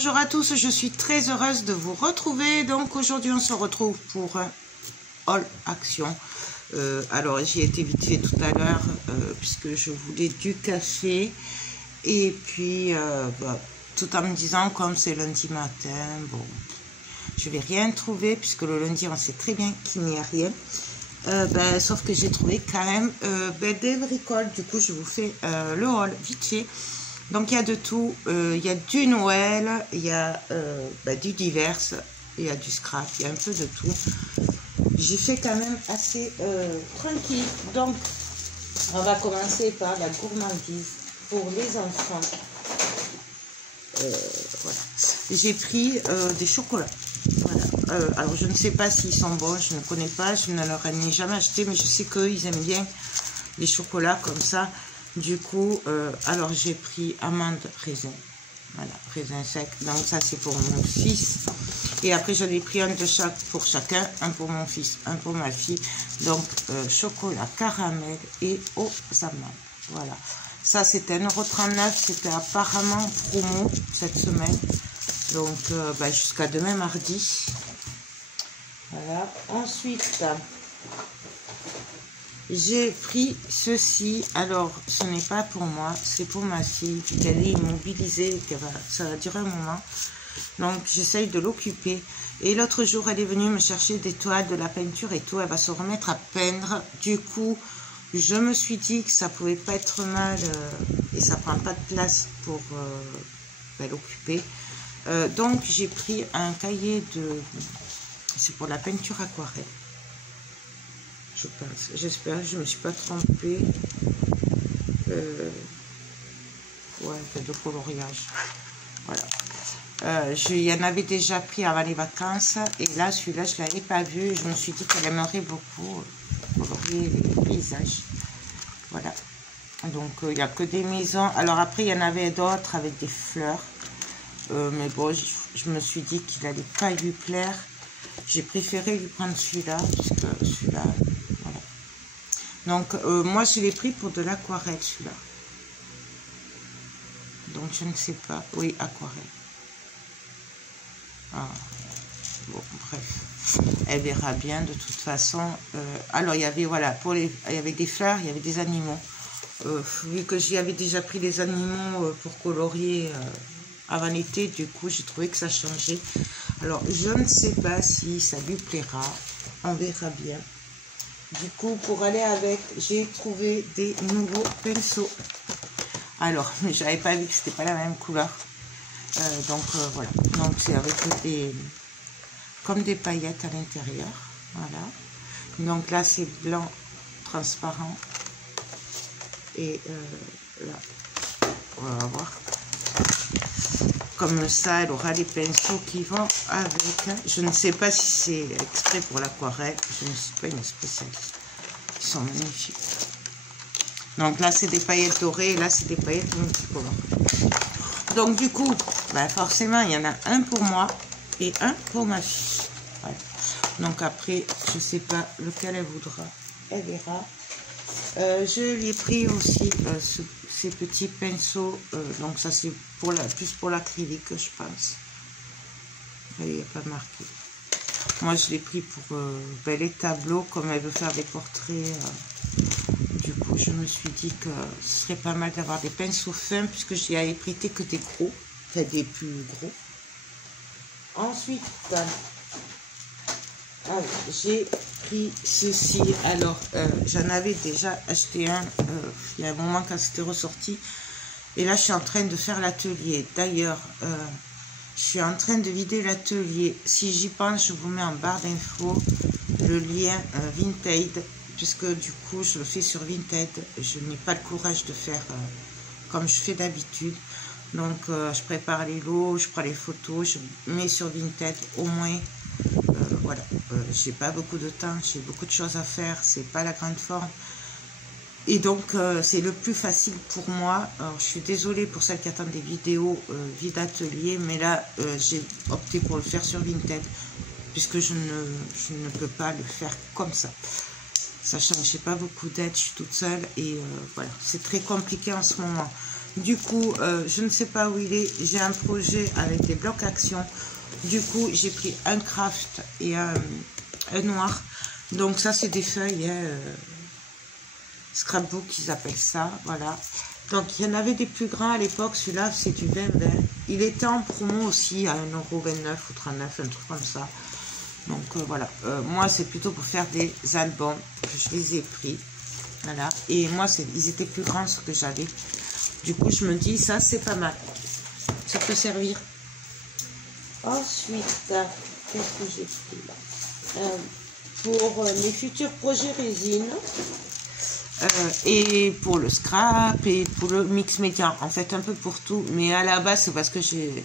Bonjour à tous, je suis très heureuse de vous retrouver. Donc aujourd'hui on se retrouve pour un haul action. Alors j'ai été vite fait tout à l'heure puisque je voulais du café. Et puis tout en me disant comme c'est lundi matin, bon, je vais rien trouver puisque le lundi on sait très bien qu'il n'y a rien. Sauf que j'ai trouvé quand même des bricoles. Du coup je vous fais le haul vite fait. Donc il y a de tout, il y a du Noël, il y a du divers, il y a du scrap, il y a un peu de tout. J'ai fait quand même assez tranquille. Donc on va commencer par la gourmandise pour les enfants. Voilà. J'ai pris des chocolats. Voilà. Alors je ne sais pas s'ils sont bons, je ne connais pas, je ne leur ai jamais acheté, mais je sais qu'eux ils aiment bien les chocolats comme ça. Du coup, alors j'ai pris amande raisin, voilà, raisin sec, donc ça c'est pour mon fils. Et après j'en ai pris un de chaque pour chacun, un pour mon fils, un pour ma fille. Donc chocolat caramel et aux amandes, voilà. Ça c'était 1,39 €, c'était apparemment promo cette semaine. Donc jusqu'à demain mardi. Voilà, ensuite... j'ai pris ceci. Alors, ce n'est pas pour moi, c'est pour ma fille. Elle est immobilisée, ça va durer un moment. Donc, j'essaye de l'occuper. Et l'autre jour, elle est venue me chercher des toiles, de la peinture et tout. Elle va se remettre à peindre. Du coup, je me suis dit que ça pouvait pas être mal et ça prend pas de place pour l'occuper. Donc, j'ai pris un cahier de... c'est pour la peinture aquarelle. Je pense, j'espère que je ne me suis pas trompée. Ouais, de coloriage. Voilà. Il y en avait déjà pris avant les vacances. Et là, celui-là, je ne l'avais pas vu. Je me suis dit qu'elle aimerait beaucoup colorier les paysages. Voilà. Donc, il n'y a que des maisons. Alors après, il y en avait d'autres avec des fleurs. Mais bon, je me suis dit qu'il n'allait pas lui plaire. J'ai préféré lui prendre celui-là, puisque celui-là... Voilà. Donc, moi, je l'ai pris pour de l'aquarelle, celui-là. Donc, je ne sais pas. Oui, aquarelle. Ah. Bon, bref. Elle verra bien, de toute façon. Alors, il y avait, voilà, il y avait des fleurs, il y avait des animaux. Vu que j'y avais déjà pris des animaux pour colorier... avant l'été, du coup, j'ai trouvé que ça changeait. Alors, je ne sais pas si ça lui plaira. On verra bien. Du coup, pour aller avec, j'ai trouvé des nouveaux pinceaux. Alors, mais je n'avais pas vu que c'était pas la même couleur. Voilà. Donc, c'est avec comme des paillettes à l'intérieur. Voilà. Donc là, c'est blanc transparent. Et là, on va voir. Comme ça, elle aura les pinceaux qui vont avec. Je ne sais pas si c'est exprès pour l'aquarelle. Je ne suis pas une spécialiste. Ils sont magnifiques. Donc là, c'est des paillettes dorées. Et là, c'est des paillettes multicolores. Donc du coup, forcément, il y en a un pour moi et un pour ma fille. Voilà. Donc après, je ne sais pas lequel elle voudra. Elle verra. Je lui ai pris aussi ces petits pinceaux, donc ça c'est plus pour l'acrylique, je pense. Il n'y a pas marqué. Moi je l'ai pris pour les tableaux, comme elle veut faire des portraits. Du coup je me suis dit que ce serait pas mal d'avoir des pinceaux fins, puisque j'y avais prêté que des gros, enfin des plus gros. Ensuite, j'ai pris ceci. Alors j'en avais déjà acheté un il y a un moment quand c'était ressorti, et là je suis en train de faire l'atelier. D'ailleurs je suis en train de vider l'atelier. Si j'y pense, je vous mets en barre d'infos le lien Vinted, puisque du coup je le fais sur Vinted. Je n'ai pas le courage de faire comme je fais d'habitude. Donc je prépare les lots, je prends les photos, je mets sur Vinted au moins. Voilà, j'ai pas beaucoup de temps, j'ai beaucoup de choses à faire, c'est pas la grande forme. Et donc, c'est le plus facile pour moi. Alors, je suis désolée pour celles qui attendent des vidéos vide atelier, mais là, j'ai opté pour le faire sur Vinted, puisque je ne peux pas le faire comme ça. Sachant que j'ai pas beaucoup d'aide, je suis toute seule, et voilà, c'est très compliqué en ce moment. Du coup, je ne sais pas où il est. J'ai un projet avec des blocs action. Du coup, j'ai pris un craft et un noir. Donc ça, c'est des feuilles scrapbook, ils appellent ça. Voilà. Donc, il y en avait des plus grands à l'époque. Celui-là, c'est du 20-20. Il était en promo aussi à 1,29 € ou 39, un truc comme ça. Donc, voilà. Moi, c'est plutôt pour faire des albums. Je les ai pris. Voilà. Et moi, ils étaient plus grands ce que j'avais. Du coup, je me dis, ça, c'est pas mal. Ça peut servir. Ensuite, qu'est-ce que j'ai pris là? Pour mes futurs projets résine. Et pour le scrap et pour le mix média, en fait un peu pour tout, mais à la base c'est parce que j'ai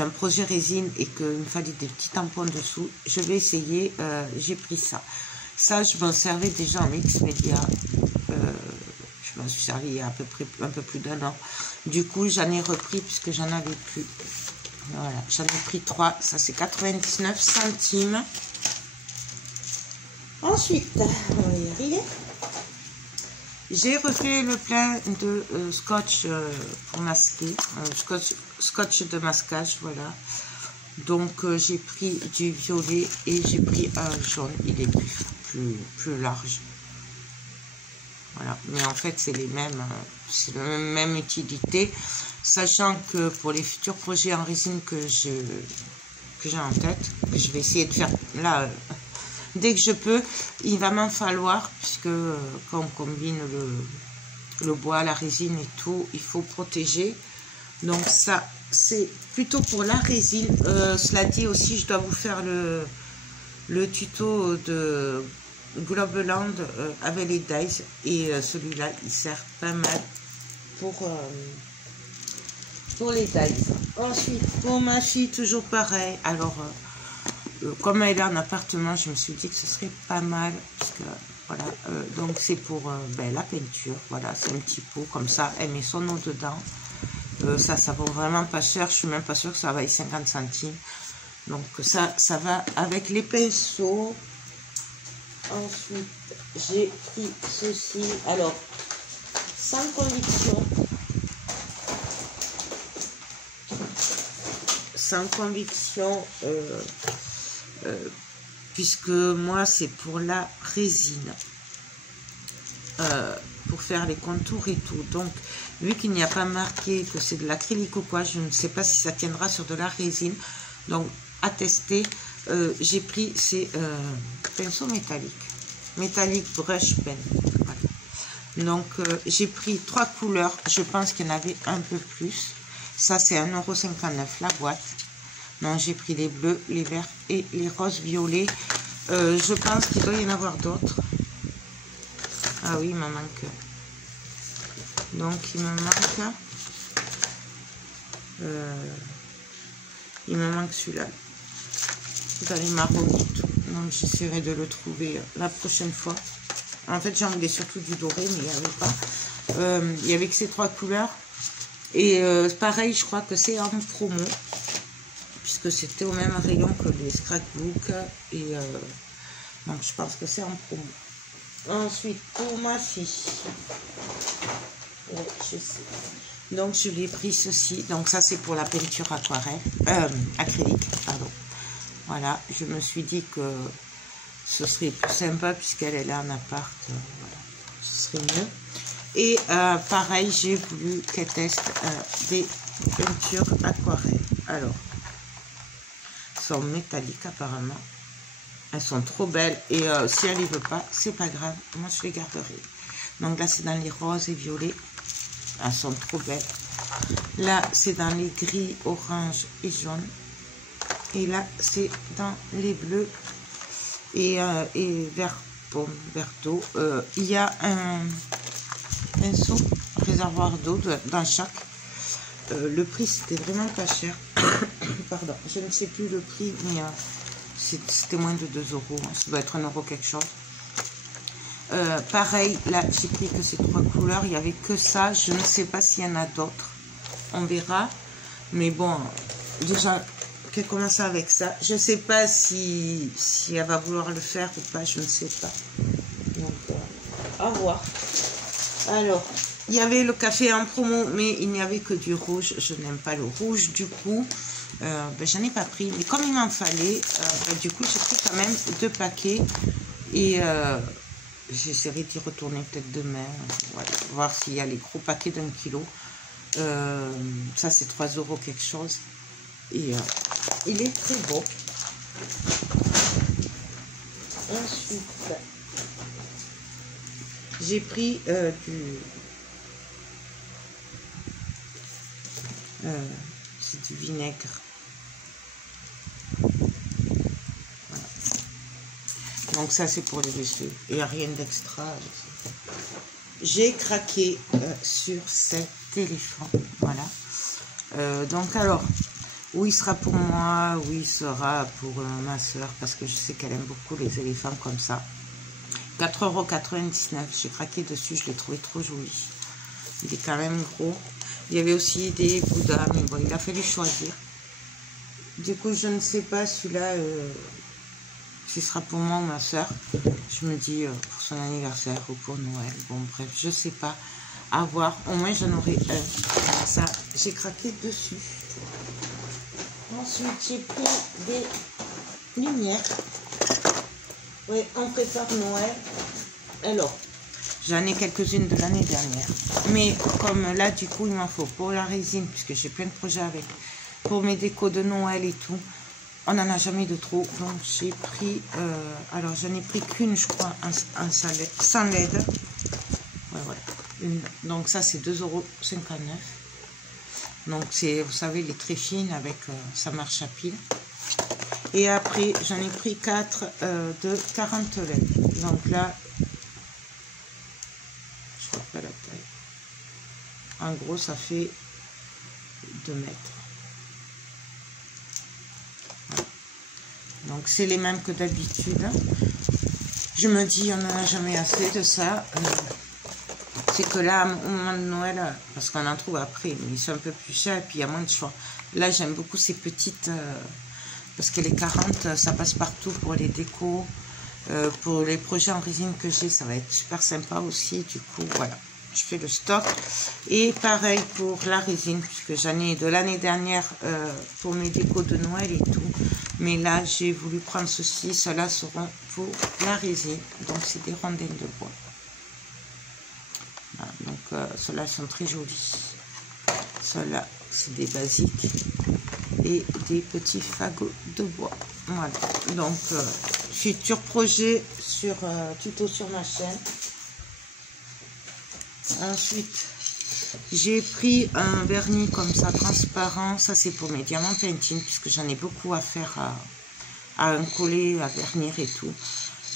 un projet résine et qu'il me fallait des petits tampons dessous. Je vais essayer, j'ai pris ça. Ça je m'en servais déjà en mix média, je m'en suis servi il y a à peu près un peu plus d'1 an. Du coup j'en ai repris puisque j'en avais plus. Voilà, j'en ai pris 3, ça c'est 99 centimes. Ensuite, on va y arriver. J'ai refait le plein de scotch pour masquer, scotch de masquage, voilà. Donc j'ai pris du violet et j'ai pris un jaune, il est plus large. Voilà, mais en fait c'est les mêmes, c'est la même utilité, sachant que pour les futurs projets en résine que j'ai en tête, que je vais essayer de faire là. Dès que je peux, il va m'en falloir, puisque quand on combine le bois, la résine et tout, il faut protéger. Donc ça, c'est plutôt pour la résine. Cela dit aussi, je dois vous faire le tuto de Globeland avec les dies. Et celui-là, il sert pas mal pour les dies. Ensuite, pour ma fille, toujours pareil. Alors... comme elle est en appartement, je me suis dit que ce serait pas mal, parce que voilà, donc c'est pour la peinture, voilà, c'est un petit pot comme ça, elle met son eau dedans, ça vaut vraiment pas cher, je suis même pas sûre que ça vaille 50 centimes, donc ça va avec les pinceaux. Ensuite, j'ai pris ceci, alors, sans conviction, puisque moi c'est pour la résine, pour faire les contours et tout. Donc vu qu'il n'y a pas marqué que c'est de l'acrylique ou quoi, je ne sais pas si ça tiendra sur de la résine, donc à tester. J'ai pris ces pinceaux métalliques brush pen, voilà. Donc j'ai pris 3 couleurs, je pense qu'il y en avait un peu plus. Ça c'est 1,59 € la boîte. Non, j'ai pris les bleus, les verts et les roses violets. Je pense qu'il doit y en avoir d'autres. Ah oui, il me manque. Donc, il me manque celui-là. Dans les marrons et tout. Donc, j'essaierai de le trouver la prochaine fois. En fait, j'en voulais surtout du doré, mais il n'y avait pas. Il n'y avait que ces 3 couleurs. Et pareil, je crois que c'est en promo. Puisque c'était au même rayon que les scrapbooks, et donc je pense que c'est en promo. Ensuite, pour ma fille, je sais. Donc je l'ai pris ceci, donc ça c'est pour la peinture acrylique, pardon. Voilà, je me suis dit que ce serait plus sympa puisqu'elle est là en appart, voilà, ce serait mieux. Et pareil, j'ai voulu qu'elle teste des peintures aquarelles. Alors, sont métalliques apparemment, elles sont trop belles, et si elle ne veut pas, c'est pas grave, moi je les garderai. Donc là c'est dans les roses et violets, elles sont trop belles. Là c'est dans les gris, orange et jaune, et là c'est dans les bleus et vert pomme, vert d'eau. Il y a un pinceau réservoir d'eau dans chaque. Le prix c'était vraiment pas cher. Pardon, je ne sais plus le prix, mais c'était moins de 2 €, hein. Ça doit être 1 € quelque chose. Pareil, là j'ai pris que ces 3 couleurs, il n'y avait que ça, je ne sais pas s'il y en a d'autres, on verra. Mais bon, déjà qu'elle commence avec ça, je ne sais pas si elle va vouloir le faire ou pas, je ne sais pas. Donc, à voir. Alors, Il y avait le café en promo, mais il n'y avait que du rouge. Je n'aime pas le rouge, du coup, j'en ai pas pris. Mais comme il m'en fallait, du coup, j'ai pris quand même 2 paquets. Et j'essaierai d'y retourner peut-être demain. Voilà, voir s'il y a les gros paquets d'1 kilo. Ça, c'est 3 € quelque chose. Et il est très beau. Ensuite, j'ai pris c'est du vinaigre. Voilà. Donc ça, c'est pour les vaisselles. Il n'y a rien d'extra. J'ai craqué sur cet éléphant. Voilà. Donc alors, où il sera pour moi, où il sera pour ma soeur, parce que je sais qu'elle aime beaucoup les éléphants comme ça. 4,99 €. J'ai craqué dessus, je l'ai trouvé trop joli. Il est quand même gros. Il y avait aussi des Bouddhas, mais bon, il a fallu choisir. Du coup, je ne sais pas celui-là, si ce sera pour moi ou ma soeur. Je me dis pour son anniversaire ou pour Noël. Bon, bref, je sais pas. À voir. Au moins, j'en aurai un. Ça, j'ai craqué dessus. Ensuite, j'ai pris des lumières. Oui, on prépare Noël. Alors, j'en ai quelques-unes de l'année dernière. Mais comme là, du coup, il m'en faut pour la résine, puisque j'ai plein de projets avec. Pour mes décos de Noël et tout. On n'en a jamais de trop. Donc, j'ai pris... alors, j'en ai pris qu'une, je crois, sans LED. Ouais, voilà. Donc, ça, c'est 2,59 €. Donc, c'est, vous savez, les très fines avec... ça marche à pile. Et après, j'en ai pris 4 de 40 LED. Donc là, je ne vois pas la taille. En gros, ça fait 2 mètres. Voilà. Donc, c'est les mêmes que d'habitude. Je me dis, on n'en a jamais assez de ça. C'est que là, au moment de Noël, parce qu'on en trouve après, mais ils sont un peu plus chers et puis il y a moins de choix. Là, j'aime beaucoup ces petites... parce que les 40, ça passe partout pour les décos, pour les projets en résine que j'ai, ça va être super sympa aussi. Du coup, voilà, je fais le stock. Et pareil pour la résine, puisque j'en ai de l'année dernière pour mes décos de Noël et tout. Mais là, j'ai voulu prendre ceci. Ceux-là seront pour la résine. Donc, c'est des rondelles de bois. Voilà, donc, ceux-là sont très jolis. Ceux-là, c'est des basiques. Et des petits fagots de bois. Voilà. Donc, futur projet sur tuto sur ma chaîne. Ensuite, j'ai pris un vernis comme ça, transparent. Ça, c'est pour mes diamants painting, puisque j'en ai beaucoup à faire à un collet, à vernir et tout.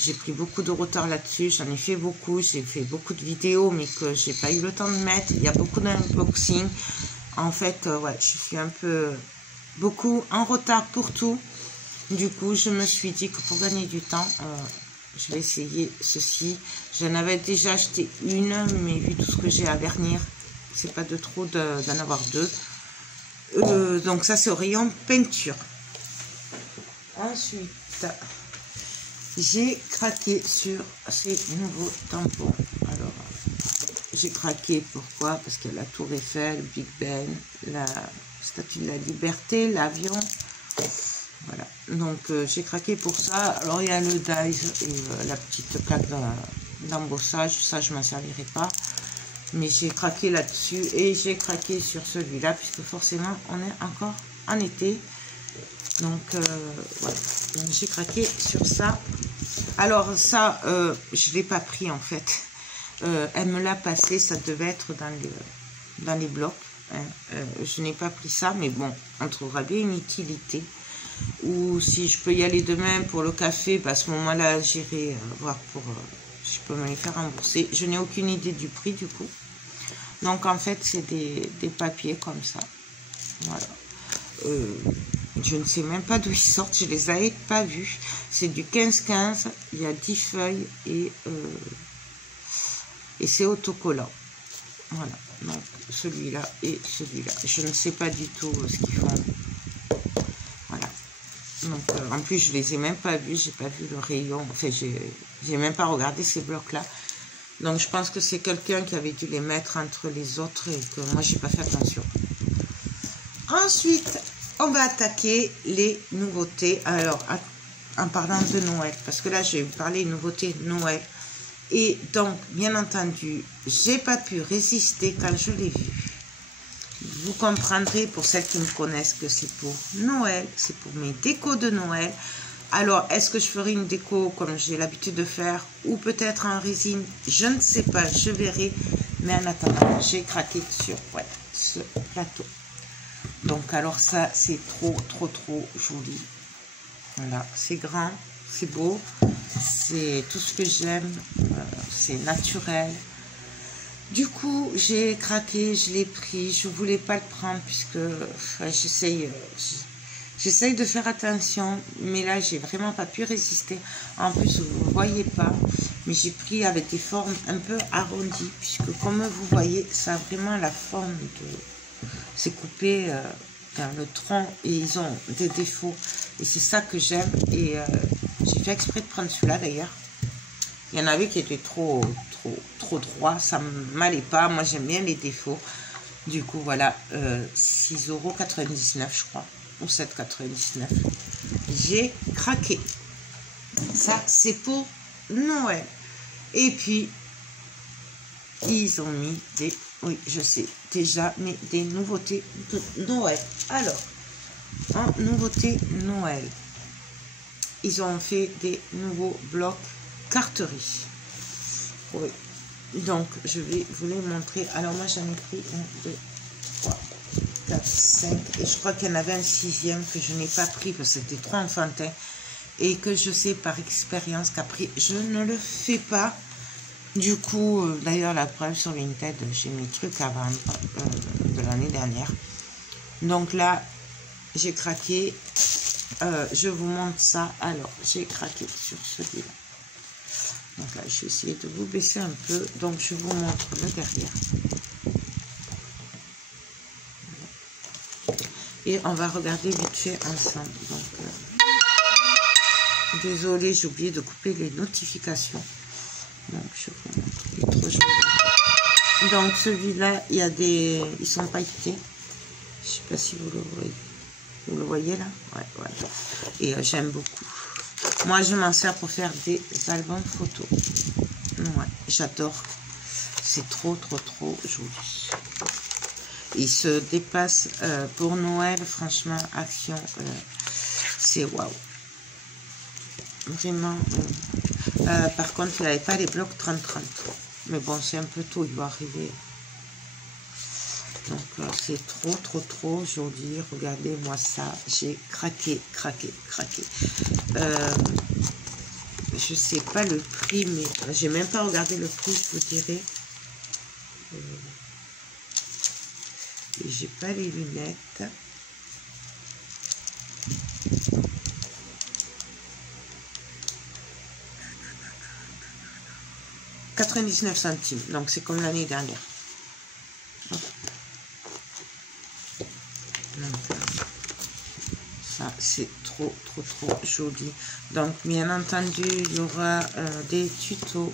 J'ai pris beaucoup de retard là-dessus. J'en ai fait beaucoup. J'ai fait beaucoup de vidéos, mais que j'ai pas eu le temps de mettre. Il y a beaucoup d'unboxing. En fait, ouais, je suis un peu... beaucoup en retard pour tout. Du coup, je me suis dit que pour gagner du temps, je vais essayer ceci. J'en avais déjà acheté une, mais vu tout ce que j'ai à vernir, c'est pas de trop d'en avoir 2. Donc ça, c'est au rayon peinture. Ensuite, j'ai craqué sur ces nouveaux tampons. Alors, j'ai craqué, pourquoi? Parce que la Tour Eiffel, Big Ben, la Statue de la Liberté, l'avion. Voilà. Donc, j'ai craqué pour ça. Alors, il y a le dies et la petite plaque d'embossage. Ça, je ne m'en servirai pas. Mais j'ai craqué là-dessus. Et j'ai craqué sur celui-là, puisque forcément, on est encore en été. Donc, voilà. J'ai craqué sur ça. Alors, ça, je ne l'ai pas pris, en fait. Elle me l'a passé. Ça devait être dans les blocs. Je n'ai pas pris ça, mais bon, on trouvera bien une utilité. Ou si je peux y aller demain pour le café, bah à ce moment-là, j'irai voir pour si je peux me les faire rembourser. Je n'ai aucune idée du prix du coup. Donc en fait, c'est des papiers comme ça. Voilà. Je ne sais même pas d'où ils sortent, je les avais pas vus. C'est du 15-15, il y a 10 feuilles et c'est autocollant. Voilà, donc celui-là et celui-là. Je ne sais pas du tout ce qu'ils font. Voilà. Donc en plus, je les ai même pas vus, j'ai pas vu le rayon. Enfin, j'ai même pas regardé ces blocs-là. Donc, je pense que c'est quelqu'un qui avait dû les mettre entre les autres et que moi, j'ai pas fait attention. Ensuite, on va attaquer les nouveautés. Alors, en parlant de Noël, parce que là, j'ai parlé de nouveautés de Noël. Et donc, bien entendu, j'ai pas pu résister quand je l'ai vu. Vous comprendrez, pour celles qui me connaissent, que c'est pour Noël, c'est pour mes décos de Noël. Alors, est-ce que je ferai une déco comme j'ai l'habitude de faire ou peut-être en résine? Je ne sais pas, je verrai. Mais en attendant, j'ai craqué sur ce plateau. Donc, alors ça, c'est trop joli. Voilà, c'est grand, c'est beau, c'est tout ce que j'aime, c'est naturel. Du coup, j'ai craqué, je l'ai pris, je voulais pas le prendre puisque j'essaye de faire attention, mais là, j'ai vraiment pas pu résister. En plus, vous ne voyez pas, mais j'ai pris avec des formes un peu arrondies puisque comme vous voyez, ça a vraiment la forme de... C'est coupé dans le tronc et ils ont des défauts. Et c'est ça que j'aime. Et j'ai fait exprès de prendre celui-là d'ailleurs. Il y en avait qui étaient trop droits. Ça ne m'allait pas. Moi, j'aime bien les défauts. Du coup, voilà. 6,99 € je crois. Ou 7,99 €. J'ai craqué. Ça, c'est pour Noël. Et puis, ils ont mis des... Oui, je sais déjà, mais des nouveautés de Noël. Alors, en nouveauté Noël, ils ont fait des nouveaux blocs carterie. Oui, donc je vais vous les montrer. Alors moi j'en ai pris 1, 2, 3, 4, 5 et je crois qu'il y en avait un 6e que je n'ai pas pris parce que c'était trop enfantin et que je sais par expérience qu'après je ne le fais pas. Du coup, d'ailleurs la preuve sur Vinted, j'ai mes trucs à vendre de l'année dernière. Donc là, j'ai craqué. Je vous montre ça. Alors, j'ai craqué sur celui-là. Donc là, je vais essayer de vous baisser un peu. Donc, je vous montre le derrière. Et on va regarder vite fait ensemble. Donc, désolée, j'ai oublié de couper les notifications. Donc, je vous montre. Il est trop joli. Donc, celui-là, il y a des... Ils sont pailletés. Je ne sais pas si vous le voyez. Vous le voyez là? Ouais. Et j'aime beaucoup. Moi, je m'en sers pour faire des albums photos. Ouais, j'adore. C'est trop joli. Il se dépasse pour Noël. Franchement, Action, c'est waouh. Vraiment. Par contre, il n'avait pas les blocs 30-30. Mais bon, c'est un peu tôt, il va arriver. Donc, c'est trop joli. Regardez-moi ça. J'ai craqué. Je sais pas le prix, mais j'ai même pas regardé le prix, je vous dirai. Et j'ai pas les lunettes. « 99 centimes », donc c'est comme l'année dernière. Donc, ça c'est trop joli. Donc bien entendu il y aura des tutos,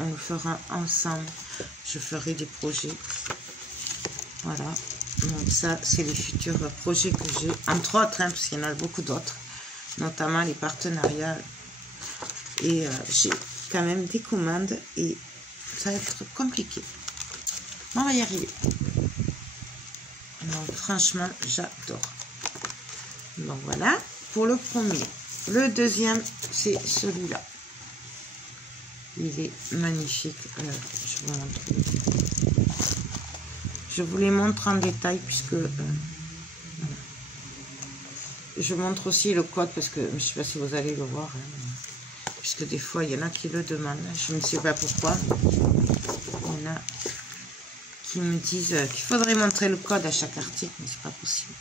on le fera ensemble, je ferai des projets. Voilà, donc ça c'est les futurs projets que j'ai, entre autres, hein, parce qu'il y en a beaucoup d'autres, notamment les partenariats. Et j'ai quand même des commandes et ça va être compliqué. On va y arriver. Donc franchement, j'adore. Donc voilà, pour le premier. Le deuxième, c'est celui-là. Il est magnifique. Je vous montre. Je vous les montre en détail puisque... je montre aussi le code parce que je ne sais pas si vous allez le voir. Hein, puisque des fois, il y en a qui le demandent. Je ne sais pas pourquoi. Il y en a qui me disent qu'il faudrait montrer le code à chaque article, mais c'est pas possible.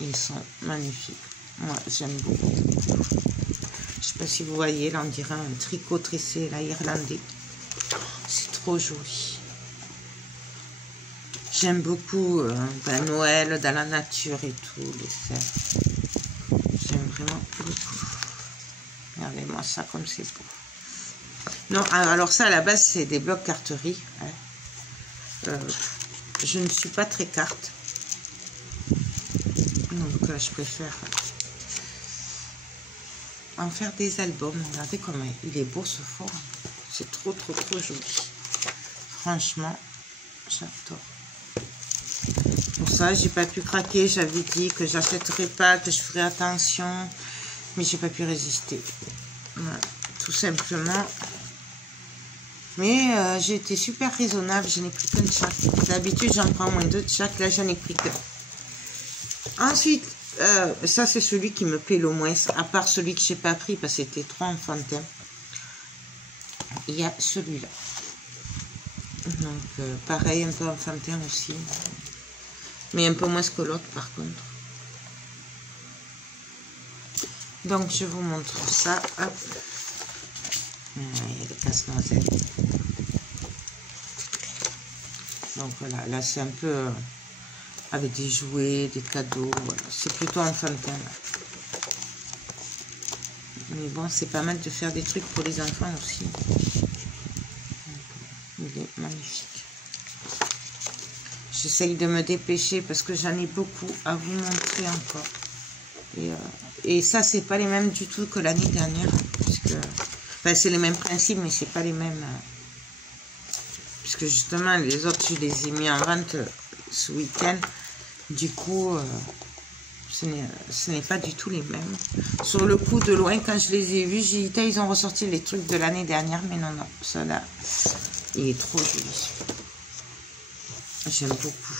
Ils sont magnifiques. Moi, j'aime beaucoup. Je sais pas si vous voyez, là, on dirait un tricot tressé, là, irlandais. C'est trop joli. J'aime beaucoup Noël, dans la nature et tout, les cerfs. J'aime vraiment beaucoup. Regardez-moi ça comme c'est beau. Non, alors ça, à la base, c'est des blocs carterie. Hein. Je ne suis pas très carte. Donc, je préfère en faire des albums. Regardez comment il est beau, ce fond. C'est trop joli. Franchement, j'adore. Pour ça, j'ai pas pu craquer. J'avais dit que j'achèterais pas, que je ferais attention. Mais j'ai pas pu résister. Voilà, tout simplement. Mais j'ai été super raisonnable. Je n'ai pris qu'un de chaque. D'habitude, j'en prends moins deux de chaque. Là, j'en ai pris qu'un. Ensuite, ça, c'est celui qui me plaît le moins. À part celui que j'ai pas pris parce que c'était trop enfantin. Il y a celui-là. Donc, pareil, un peu enfantin aussi. Mais un peu moins que l'autre, par contre. Donc, je vous montre ça. Hop. Il y a des casse-noisettes. Donc, voilà. Là, c'est un peu avec des jouets, des cadeaux. Voilà. C'est plutôt enfantin. Là. Mais bon, c'est pas mal de faire des trucs pour les enfants aussi. Il est magnifique. J'essaye de me dépêcher parce que j'en ai beaucoup à vous montrer encore. Et ça, c'est pas les mêmes du tout que l'année dernière. Puisque, enfin, c'est les mêmes principes, mais c'est pas les mêmes. Puisque justement, les autres, je les ai mis en vente ce week-end. Du coup, ce n'est pas du tout les mêmes. Sur le coup, de loin, quand je les ai vus, j'ai dit, ils ont ressorti les trucs de l'année dernière. Mais non, ça là, il est trop joli. J'aime beaucoup.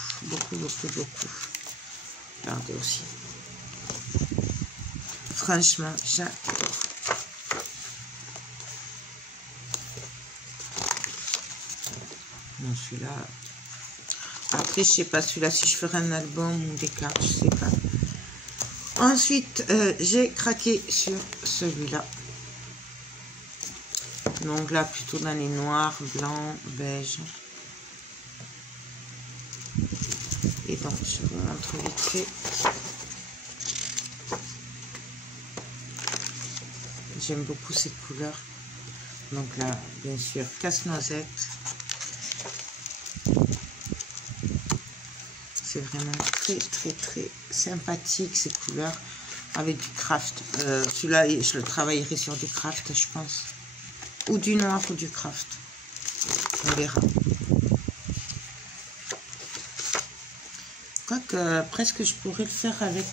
Regardez aussi. Franchement, j'adore. Bon, celui-là. Après, je sais pas, celui-là, si je ferai un album ou des cartes, je sais pas. Ensuite, j'ai craqué sur celui-là. Donc là, plutôt dans les noirs, blancs, beige. Et donc, je vous montre vite fait. J'aime beaucoup ces couleurs. Donc là, bien sûr, casse-noisette. C'est vraiment très sympathique ces couleurs. Avec du craft. Celui-là, je le travaillerai sur du craft, je pense. Ou du noir ou du craft. On verra. Quoique, presque, je pourrais le faire avec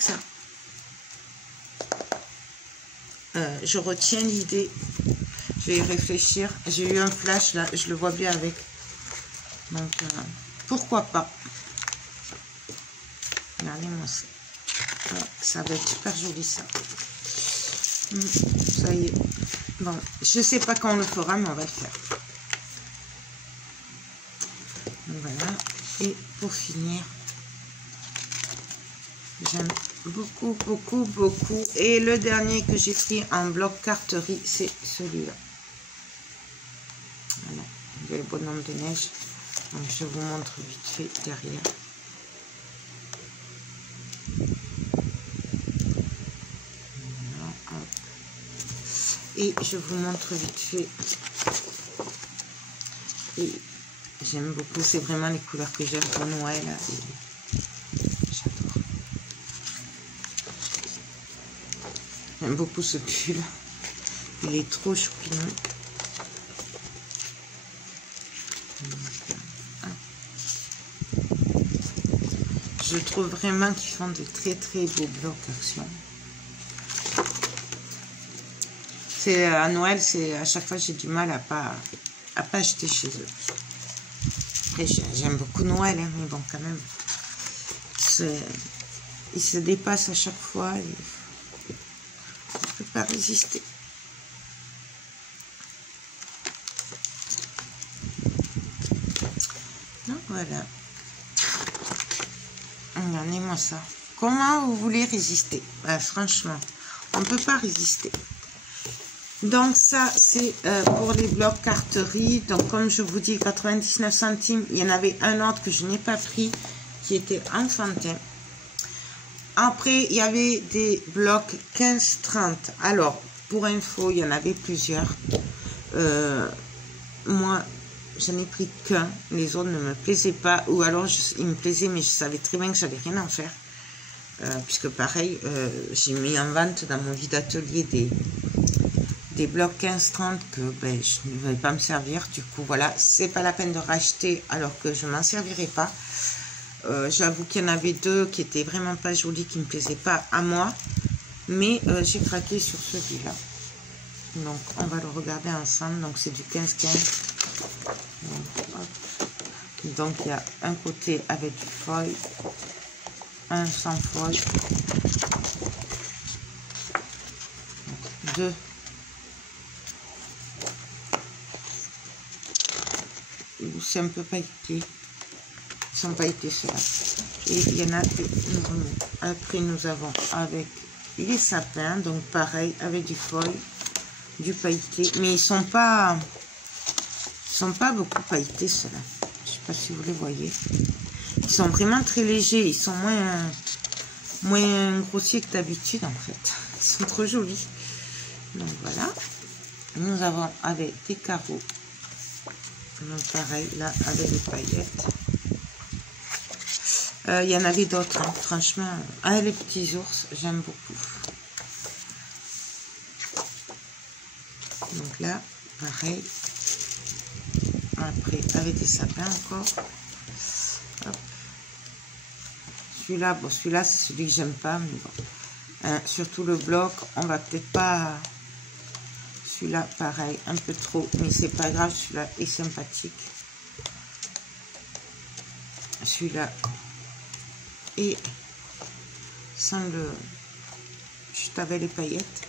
ça. Je retiens l'idée. Je vais y réfléchir. J'ai eu un flash, là. Je le vois bien avec. Donc, pourquoi pas. Regardez-moi ça. Voilà, ça va être super joli, ça. Ça y est. Bon, je sais pas quand on le fera, mais on va le faire. Voilà. Et pour finir, j'aime beaucoup. Et le dernier que j'ai pris en bloc carterie, c'est celui-là. Voilà. Il y a le bonhomme de neige. Donc, je vous montre vite fait derrière. Voilà, hop. Et je vous montre vite fait. Et j'aime beaucoup, c'est vraiment les couleurs que j'aime pour Noël. J'adore. J'aime beaucoup ce pull. Il est trop choupinou. Je trouve vraiment qu'ils font de très beaux blocs action. C'est à Noël, c'est à chaque fois j'ai du mal à pas acheter chez eux. Après, j'aime beaucoup Noël, hein, mais bon, quand même, ils se dépassent à chaque fois. Et je ne peux pas résister. Donc voilà. Regardez-moi ça. Comment vous voulez résister? Bah, franchement, on ne peut pas résister. Donc ça, c'est pour les blocs carterie. Donc comme je vous dis, 99 centimes. Il y en avait un autre que je n'ai pas pris, qui était enfantin. Après, il y avait des blocs 15-30. Alors, pour info, il y en avait plusieurs. Moi, j'en ai pris qu'un. Les autres ne me plaisaient pas. Ou alors, ils me plaisaient, mais je savais très bien que j'allais rien en faire. Puisque pareil, j'ai mis en vente dans mon vide atelier des blocs 15-30 que ben, je ne vais pas me servir. Du coup, voilà, c'est pas la peine de racheter alors que je m'en servirai pas. J'avoue qu'il y en avait deux qui étaient vraiment pas jolis, qui me plaisaient pas à moi. Mais j'ai craqué sur celui-là. Donc, on va le regarder ensemble. Donc, c'est du 15-15. Donc, il y a un côté avec du foil, un sans foil, deux. C'est un peu pailleté. Ils sont pailletés ceux-là. Et il y en a que après nous avons avec les sapins, donc pareil, avec du foil, du pailleté. Mais ils sont pas beaucoup pailletés ceux-là. Je sais pas si vous les voyez. Ils sont vraiment très légers. Ils sont moins grossiers que d'habitude en fait. Ils sont trop jolis. Donc voilà. Nous avons avec des carreaux. Donc pareil, là, avec des paillettes. Il y en avait d'autres, hein, franchement. Ah, les petits ours, j'aime beaucoup. Donc là, pareil. Après, avec des sapins encore. Celui-là, bon, celui-là, c'est celui que j'aime pas, mais bon. Hein, surtout le bloc, on va peut-être pas... Celui-là, pareil, un peu trop, mais c'est pas grave, celui-là est sympathique. Celui-là et semble juste avec les paillettes.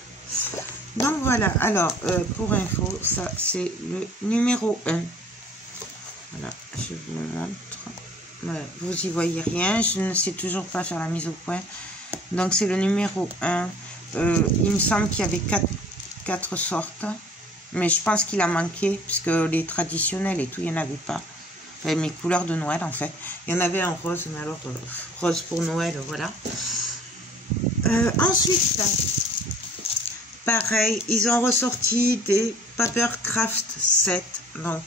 Donc voilà, alors pour info, ça c'est le numéro 1. Voilà, je vous montre. Ouais, vous y voyez rien, je ne sais toujours pas faire la mise au point. Donc c'est le numéro 1. Il me semble qu'il y avait 4 sortes, mais je pense qu'il a manqué puisque les traditionnels et tout, il n'y en avait pas. Mes couleurs de Noël en fait. Il y en avait en rose, mais alors rose pour Noël, voilà. Ensuite, pareil, ils ont ressorti des Papercraft 7. Donc,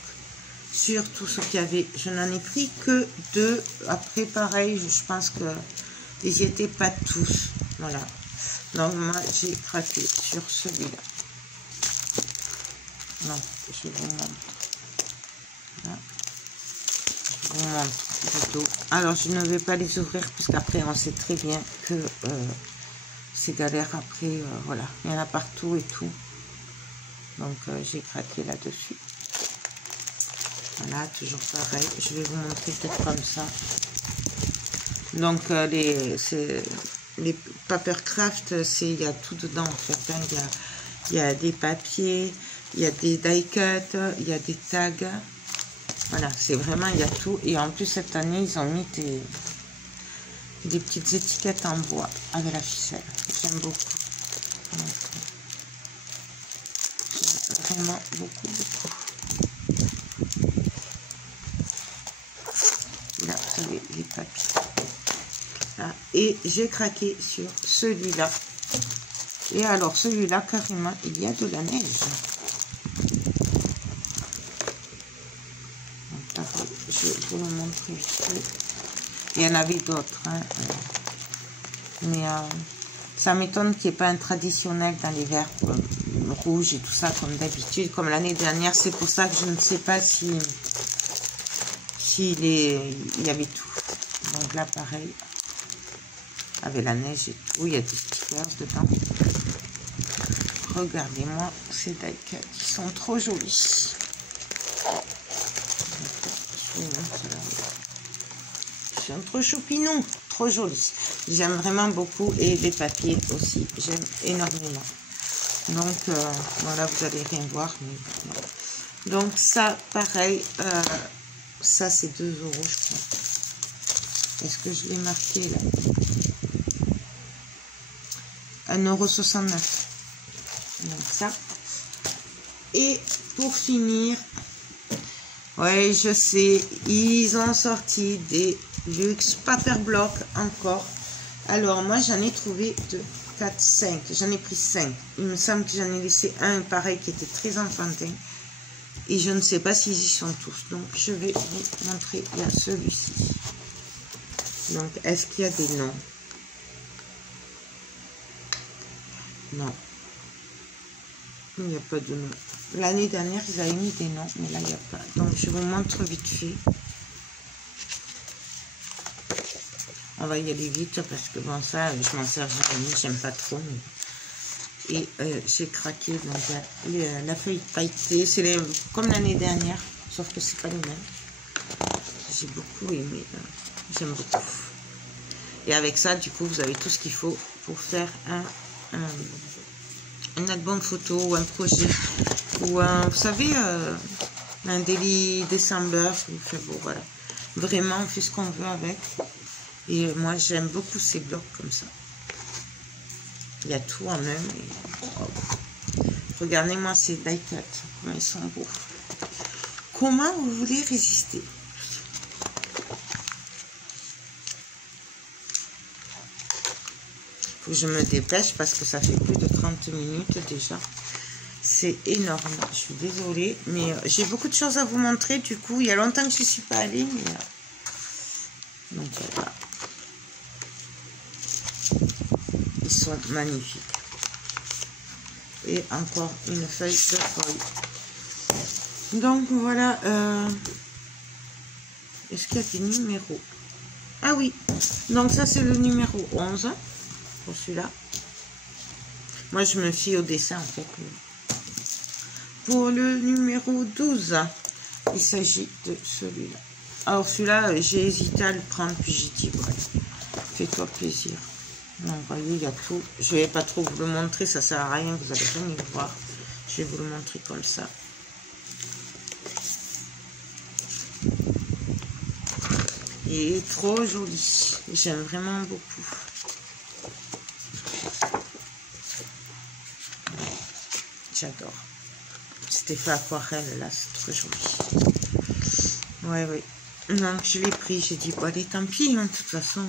sur tout ce qu'il y avait, je n'en ai pris que 2. Après, pareil, je pense que ils n'y étaient pas tous. Voilà. Donc, moi, j'ai craqué sur celui-là. Donc, je vous montre. Voilà. Je vous montre plutôt. Alors, je ne vais pas les ouvrir puisqu'après, on sait très bien que c'est galère après. Voilà, il y en a partout et tout. Donc, j'ai craqué là-dessus. Voilà, toujours pareil. Je vais vous montrer peut-être comme ça. Donc, les Papercraft, il y a tout dedans en fait. Hein. Il y a des papiers, il y a des die-cuts, il y a des tags. Voilà, c'est vraiment, il y a tout. Et en plus, cette année, ils ont mis des petites étiquettes en bois avec la ficelle. J'aime beaucoup. J'aime vraiment beaucoup, beaucoup. Là, vous avez les papiers. Là. Et j'ai craqué sur celui-là. Et alors, celui-là, carrément, il y a de la neige. Je vais vous le montrer ici. Il y en avait d'autres. Hein. Mais ça m'étonne qu'il n'y ait pas un traditionnel dans les verres rouges et tout ça, comme d'habitude, comme l'année dernière. C'est pour ça que je ne sais pas si il y avait tout. Donc là, pareil. Avec la neige et tout. Il y a des stickers dedans. Regardez-moi ces die-cuts. Ils sont trop jolis. C'est un trop choupinou, trop joli. J'aime vraiment beaucoup et les papiers aussi, j'aime énormément. Donc voilà, vous allez rien voir. Mais voilà. Donc ça, pareil, ça c'est 2 €, je crois. Est-ce que je l'ai marqué là? 1,69 €. Donc ça. Et pour finir, ouais, je sais, ils ont sorti des luxe paper block encore Alors, moi, j'en ai trouvé 2, 4, 5. J'en ai pris 5. Il me semble que j'en ai laissé un pareil qui était très enfantin. Et je ne sais pas s'ils y sont tous. Donc, je vais vous montrer. Il y a celui-ci. Donc, est-ce qu'il y a des noms? Non. Il n'y a pas de nom. L'année dernière, ils avaient mis des noms, mais là, il n'y a pas. Donc, je vous montre vite fait. On va y aller vite parce que bon, ça, je m'en sers jamais, j'aime pas trop. Mais... Et j'ai craqué. Donc, la feuille pailletée, c'est comme l'année dernière, sauf que c'est pas les mêmes. J'ai beaucoup aimé. J'aime beaucoup. Et avec ça, du coup, vous avez tout ce qu'il faut pour faire un album photo ou un projet. Ou un, vous savez, un daily December. Bon, voilà. Vraiment, on fait ce qu'on veut avec. Et moi, j'aime beaucoup ces blocs comme ça. Il y a tout en un. Et... Oh. Regardez-moi ces die cuts. Comment ils sont beaux. Comment vous voulez résister? Faut que je me dépêche parce que ça fait plus de 30 minutes déjà. C'est énorme. Je suis désolée. Mais j'ai beaucoup de choses à vous montrer. Du coup, il y a longtemps que je ne suis pas allée. Mais... Donc voilà. Ils sont magnifiques. Et encore une feuille de feuille. Donc voilà. Est-ce qu'il y a des numéros? Ah oui. Donc ça c'est le numéro 11. Pour celui-là. Moi je me fie au dessin en fait. Pour le numéro 12. Il s'agit de celui-là. Alors celui-là j'ai hésité à le prendre. Puis j'ai dit ouais. Fais-toi plaisir. Donc, vous voyez, il y a tout. Je ne vais pas trop vous le montrer, ça ne sert à rien, vous allez jamais le voir. Je vais vous le montrer comme ça. Il est trop joli. J'aime vraiment beaucoup. J'adore. C'était fait aquarelle, là, c'est trop joli. Ouais, oui. Donc, je l'ai pris, j'ai dit, bon, allez, tant pis, hein, de toute façon.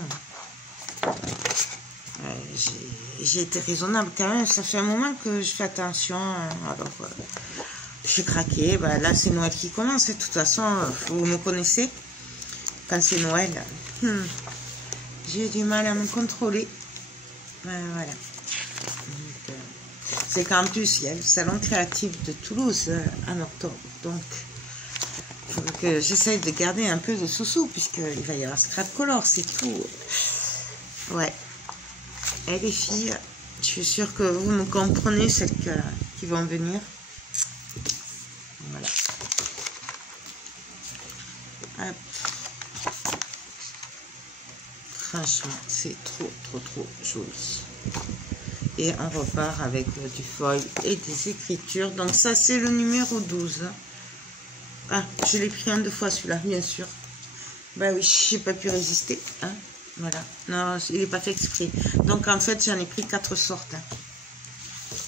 J'ai été raisonnable quand même, ça fait un moment que je fais attention, alors j'ai craqué, bah, là c'est Noël qui commence, de toute façon vous me connaissez, quand c'est Noël, j'ai du mal à me contrôler, voilà. C'est qu'en plus il y a le salon créatif de Toulouse en octobre, donc il faut que j'essaye de garder un peu de sous-sous, puisqu'il va y avoir Scrap Color, c'est tout, ouais. Et les filles, je suis sûre que vous me comprenez, celles qui vont venir. Voilà. Hop. Franchement, c'est trop joli. Et on repart avec du foil et des écritures. Donc ça, c'est le numéro 12. Ah, je l'ai pris 2 fois celui-là, bien sûr. Bah oui, j'ai pas pu résister, hein. Voilà, non, il n'est pas fait exprès. Donc en fait, j'en ai pris 4 sortes. Hein.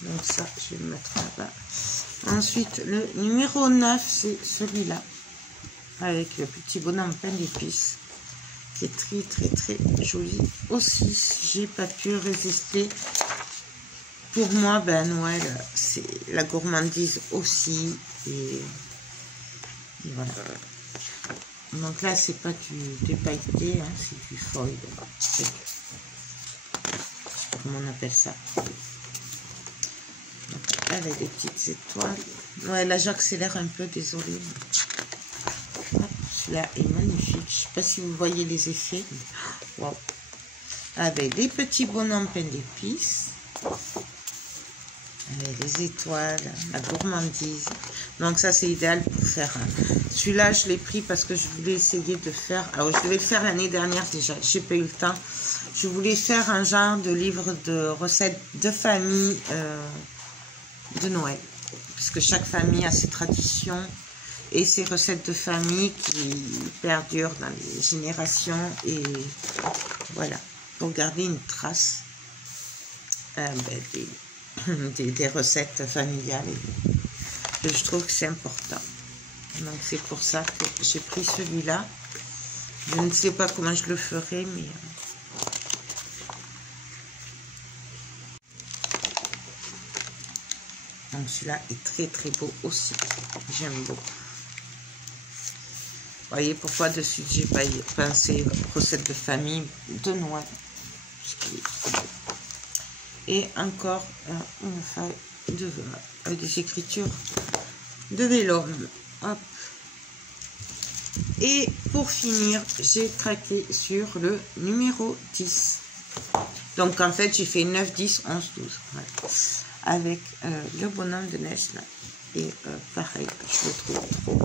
Donc ça, je vais le mettre là-bas. Ensuite, le numéro 9, c'est celui-là. Avec le petit bonhomme pain d'épices. Qui est très joli aussi. J'ai pas pu résister. Pour moi, ben Noël, c'est la gourmandise aussi. Et voilà. Donc là, c'est pas du pailleté, hein, c'est du foil. Je sais pas comment on appelle ça. Donc, avec des petites étoiles. Ouais, là, j'accélère un peu, désolé. Celui-là est magnifique. Je sais pas si vous voyez les effets. Wow. Avec des petits bonhommes pleins d'épices. Les étoiles, la gourmandise. Donc ça c'est idéal pour faire. Celui-là je l'ai pris parce que je voulais essayer de faire. Alors je devais le faire l'année dernière déjà. J'ai pas eu le temps. Je voulais faire un genre de livre de recettes de famille de Noël, puisque chaque famille a ses traditions et ses recettes de famille qui perdurent dans les générations. Et voilà, pour garder une trace des recettes familiales. Et je trouve que c'est important. Donc c'est pour ça que j'ai pris celui-là. Je ne sais pas comment je le ferai, mais Donc celui-là est très très beau aussi. J'aime beaucoup. Voyez pourquoi dessus j'ai pas pensé recette de famille de Noël. Et encore une feuille avec des écritures de vélum. Hop. Et pour finir, j'ai craqué sur le numéro 10. Donc en fait, j'ai fait 9, 10, 11, 12. Voilà. Avec le bonhomme de neige là. Et pareil, je le trouve trop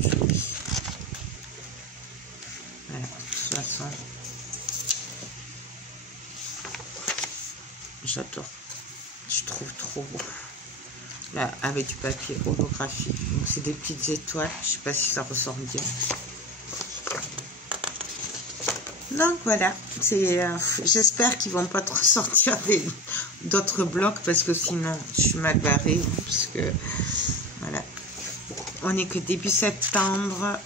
joli. Voilà, 60. J'adore. Je trouve trop beau. Là, avec du papier holographique. Donc c'est des petites étoiles. Je sais pas si ça ressort bien. Donc voilà, j'espère qu'ils vont pas trop sortir d'autres blocs parce que sinon je suis mal barrée. Parce que voilà, on n'est que début septembre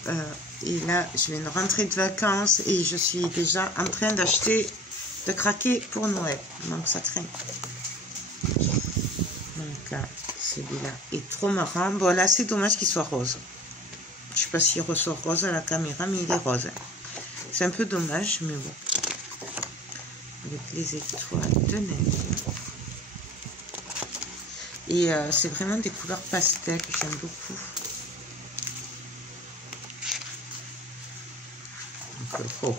et là je viens de rentrer de vacances et je suis déjà en train de craquer pour Noël. Donc ça craint. Donc celui-là est trop marrant. Bon là c'est dommage qu'il soit rose. Je sais pas s'il ressort rose à la caméra, mais il est rose. C'est un peu dommage, mais bon. Avec les étoiles de neige. Et c'est vraiment des couleurs pastel que j'aime beaucoup. Donc,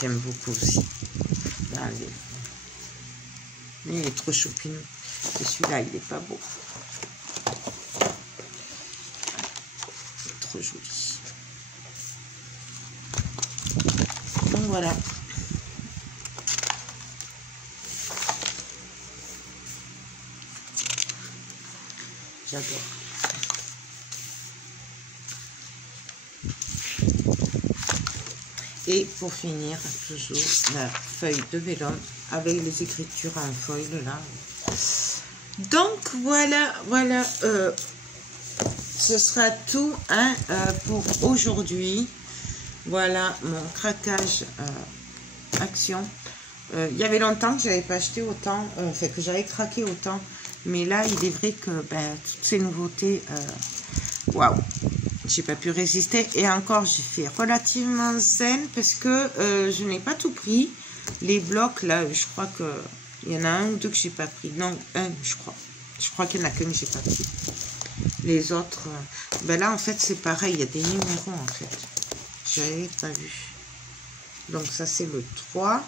j'aime beaucoup aussi. Allez. Il est trop choupineux. Et celui-là, il n'est pas beau. Trop joli. Donc voilà. J'adore. Et pour finir, toujours la feuille de vélum avec les écritures en feuille là. Donc voilà, ce sera tout hein, pour aujourd'hui. Voilà mon craquage action. Il y avait longtemps que j'avais pas acheté autant, que j'avais craqué autant. Mais là, il est vrai que toutes ces nouveautés, waouh, j'ai pas pu résister. Et encore, j'ai fait relativement zen parce que je n'ai pas tout pris. Les blocs, là, je crois qu'il y en a un ou deux que j'ai pas pris. Non, un, je crois. Je crois qu'il y en a qu'un que j'ai pas pris. Les autres, là, en fait, c'est pareil. Il y a des numéros, en fait. J'avais pas vu. Donc, ça, c'est le 3.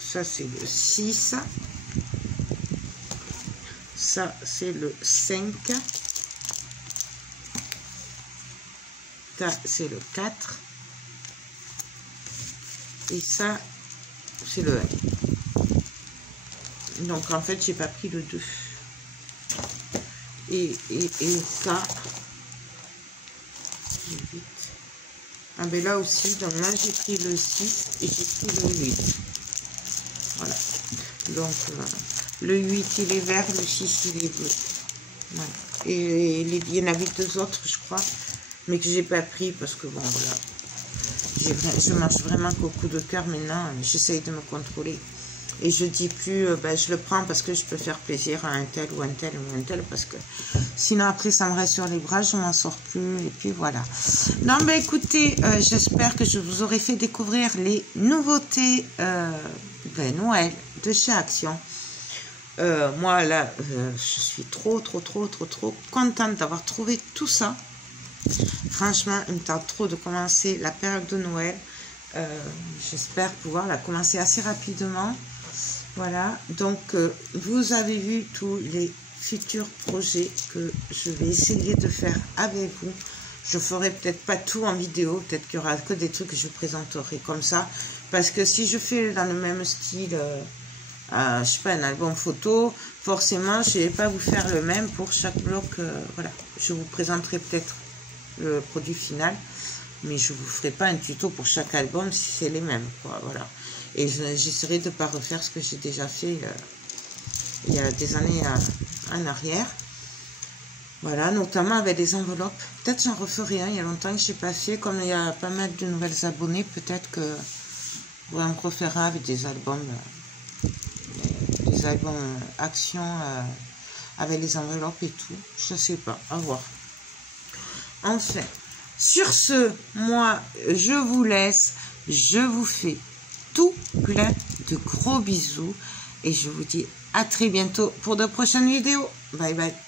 Ça, c'est le 6. Ça, c'est le 5. Ça, c'est le 4. Et ça, c'est le 1. Donc, en fait, j'ai pas pris le 2. Et ça, ah ben là aussi, donc là, j'ai pris le 6 et j'ai pris le 8. Voilà. Donc, le 8, il est vert, le 6, il est bleu. Voilà. Et il y en avait deux autres, je crois, mais que j'ai pas pris parce que, bon, voilà. Je marche vraiment qu'au coup de cœur maintenant. J'essaye de me contrôler. Et je dis plus, je le prends parce que je peux faire plaisir à un tel ou un tel ou un tel. Parce que sinon, après, ça me reste sur les bras, je m'en sors plus. Et puis, voilà. Non, écoutez, j'espère que je vous aurai fait découvrir les nouveautés Noël de chez Action. Moi, là, je suis trop contente d'avoir trouvé tout ça. Franchement, il me tarde trop de commencer la période de Noël. J'espère pouvoir la commencer assez rapidement. Voilà, donc vous avez vu tous les futurs projets que je vais essayer de faire avec vous. Je ferai peut-être pas tout en vidéo, peut-être qu'il y aura que des trucs que je présenterai comme ça. Parce que si je fais dans le même style, je sais pas, un album photo, forcément, je ne vais pas vous faire le même pour chaque bloc. Voilà, je vous présenterai peut-être le produit final, mais je vous ferai pas un tuto pour chaque album si c'est les mêmes, quoi, voilà. Et j'essaierai de ne pas refaire ce que j'ai déjà fait il y a des années en arrière. Voilà, notamment avec des enveloppes. Peut-être j'en referai un, il y a longtemps que je n'ai pas fait. Comme il y a pas mal de nouvelles abonnés, peut-être que on refera avec des albums, des des albums Action avec les enveloppes et tout. Je sais pas, à voir. Enfin, sur ce, moi, je vous laisse. Je vous fais tout plein de gros bisous. Et je vous dis à très bientôt pour de prochaines vidéos. Bye bye.